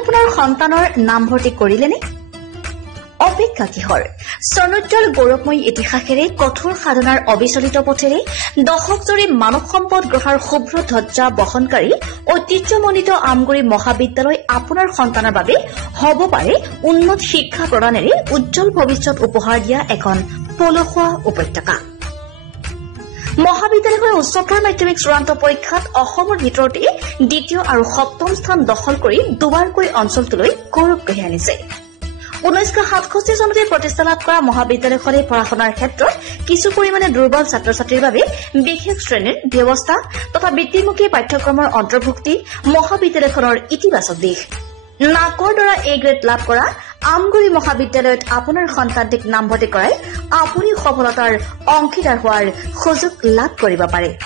আপোনাৰ সন্তানৰ নামভৰ্তি কৰিলেনে? অপেক্ষা কিহৰ? স্বৰ্ণোজ্জ্বল গৌৰৱময়ী ইতিহাসেৰে কঠোৰ সাধনাৰ অবিচলিত পথেৰে দশকজুৰি মানৱ সম্পদ গঢ়াৰ শুভ্ৰ ধ্বজা বহনকাৰী ঐতিহ্যমণ্ডিত আমগুৰি মহাবিদ্যালয় আপোনাৰ সন্তানৰ বাবে হ'ব পাৰে উন্নত শিক্ষা প্ৰদানেৰে উজ্জ্বল ভৱিষ্যত উপহাৰ দিয়া এখন পলসুৱা উপত্যকা। মহাবিদ্যালয়খনে উচ্চতৰ মাধ্যমিক চূড়ান্ত পৰীক্ষাত অসমৰ ভিতৰতে দ্বিতীয় আৰু সপ্তম স্থান দখল কৰি দুবাৰকৈ অঞ্চলটোলৈ গৌৰৱ কঢ়িয়াই আনিছে। 1967 চনতে প্ৰতিষ্ঠা লাভ কৰা মহাবিদ্যালয়খনে পঢ়া-শুনাৰ ক্ষেত্ৰত কিছু পৰিমাণে দুৰ্বল ছাত্ৰ-ছাত্ৰীৰ বাবে বিশেষ শ্ৰেণীৰ ব্যৱস্থা তথা বৃত্তিমুখী পাঠ্যক্ৰমৰ অন্তৰ্ভুক্তি মহাবিদ্যালয়খনৰ ইতিবাচক দিশ। নাকৰ দ্বাৰা এ গ্ৰেড লাভ কৰা আমগুৰি মহাবিদ্যালয়ত আপোনাৰ সন্তানটিক নামভৰ্তি কৰাই আপুনি সফলতাৰ অংশীদাৰ হোৱাৰ সুযোগ লাভ কৰিব পাৰে।